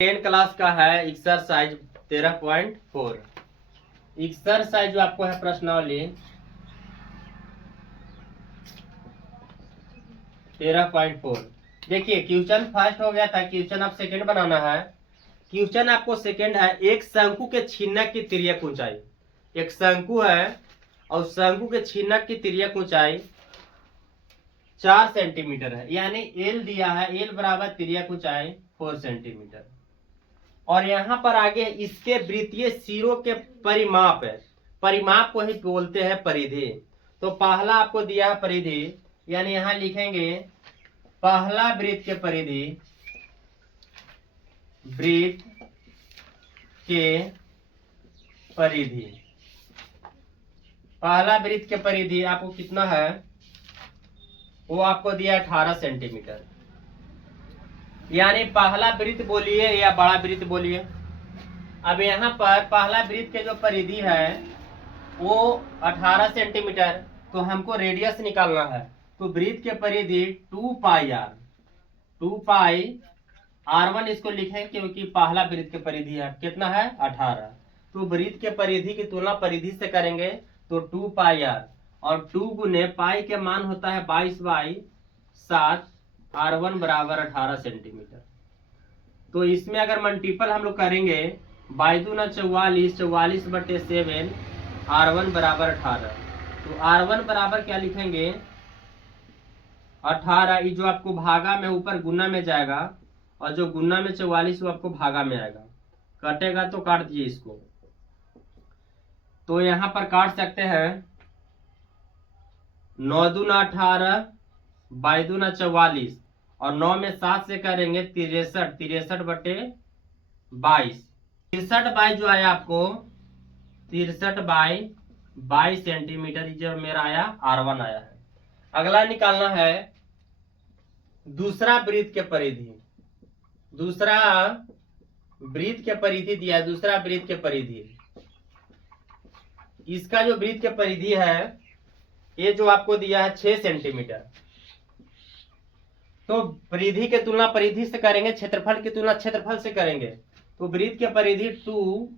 10 class का है exercise 13.4। Exercise जो आपको है प्रश्नावली 13.4। देखिए क्वेश्चन फर्स्ट हो गया था, क्वेश्चन आप सेकंड बनाना है। क्वेश्चन आपको सेकंड है, एक शंकु के छिन्नक की तिर्यक ऊंचाई। एक शंकु है और शंकु के छिन्नक की तिर्यक ऊंचाई 4 सेंटीमीटर है, यानी एल दिया है, एल बराबर तिर्यक ऊंचाई 4 सेंटीमीटर। और यहाँ पर आगे इसके वृत्तीय सिरों के परिमाप है, परिमाप को ही बोलते हैं परिधि। तो पहला आपको दिया है परिधि, यानी यहाँ लिखेंगे पहला वृत्त के परिधि, वृत्त के परिधि, पहला वृत्त के परिधि आपको कितना है, वो आपको दिया 18 सेंटीमीटर। यानी पहला वृत्त बोलिए या बड़ा वृत्त बोलिए। अब यहाँ पर पहला वृत्त के जो परिधि है वो 18 सेंटीमीटर, तो हमको रेडियस निकालना है। तो वृत्त के परिधि 2 पाई आर, 2 पाई r1 इसको लिखें क्योंकि पहला वृत्त के परिधि है कितना है 18। तो वृत्त के परिधि की तुलना परिधि से करेंगे तो 2 पाई आर, और 2 गुने पाई के मान होता है 22/7, r1 बराबर 18 सेंटीमीटर। तो इसमें अगर मल्टीपल हम लोग करेंगे 22×2 44, 44/7, r1 बराबर 18। तो r1 बराबर क्या लिखेंगे 18, ये जो आपको भागा में ऊपर गुना में जाएगा, और जो गुना में 44 वो आपको भागा में आएगा। कटेगा तो काट दीजिए इसको। तो यहाँ पर काट सकते हैं 9 दूना 18, 22 दूना 44, और 9 में 7 से करेंगे 63, 63/22। 63 जो आया आपको 63/22 सेंटीमीटर, जो मेरा आया r1 आया है। अगला निकालना है दूसरा वृत्त के परिधि। दूसरा वृत्त के परिधि दिया है, दूसरा वृत्त के परिधि, इसका जो वृत्त के परिधि है ये जो आपको दिया है 6 सेंटीमीटर। तो परिधि के तुलना परिधि से करेंगे, क्षेत्रफल की तुलना क्षेत्रफल से करेंगे। तो वृत्त के परिधि 2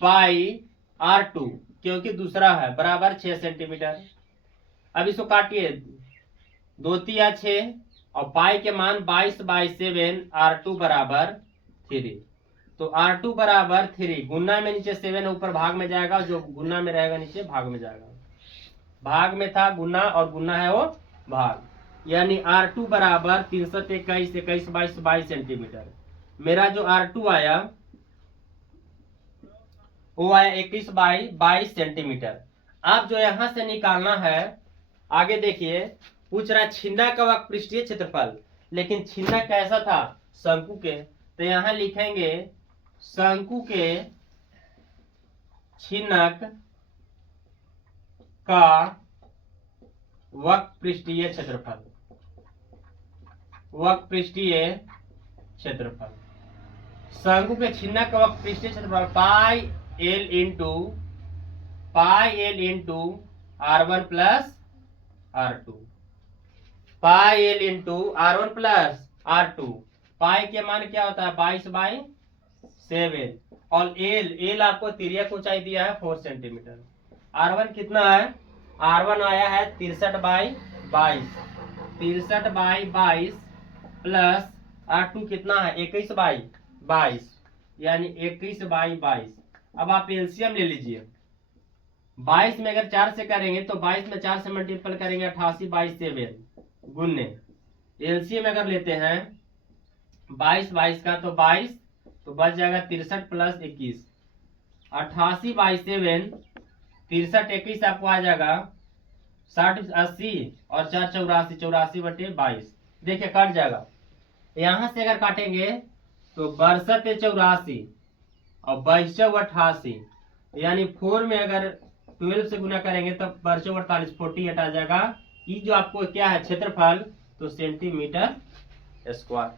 पाई r2, क्योंकि दूसरा है, बराबर 6 सेंटीमीटर। अब इसको काटिए, 2 तिया 6 और पाई के मान 22/7, r2 बराबर 3। तो r2 बराबर 3, गुना में नीचे 7 ऊपर भाग में जाएगा, जो गुना में रहेगा नीचे भाग में जाएगा। भाग में था गुना और गुना है वो भाग, यानी r2 बराबर 321, 21, 22 सेंटीमीटर। मेरा जो r2 आया वो आया 21/22 सेंटीमीटर। अब जो यहां से निकालना है, आगे देखिए पूछ रहा है छिन्नक का वक्र पृष्ठीय क्षेत्रफल, लेकिन छिन्नक कैसा था शंकु के। तो यहां लिखेंगे शंकु के छिन्नक का वक्र पृष्ठीय क्षेत्रफल, वक्र पृष्ठीय क्षेत्रफल, शंकु के छिन्नक का वक्र पृष्ठीय क्षेत्रफल pi L into r1 plus r2, pi L into r1 plus r2। पाई के मान क्या होता है 22/7, और एल आपको तिर्यक ऊंचाई दिया है 4 सेंटीमीटर। r1 कितना है, r1 आया है 63/22, 63/22 प्लस r2 कितना है 21/22, यानी 21/22। अब आप एलसीएम ले लीजिए, 22 में अगर 4 से करेंगे तो 22 में 4 से मल्टीपल करेंगे 88/7 गुने। एलसीएम अगर लेते हैं 22 का तो 22, तो बच जाएगा 63 प्लस 21, 88/7, 63 21 आपको आ जाएगा 60 80, और 4 84, 84/22। देखिए कट जाएगा। यहां से अगर काटेंगे तो 62 84 और 22 88, यानी 4 में अगर 12 से गुना करेंगे तो 12 48, 48 आ जाएगा। ये जो आपको क्या है क्षेत्रफल, तो सेंटीमीटर स्क्वायर।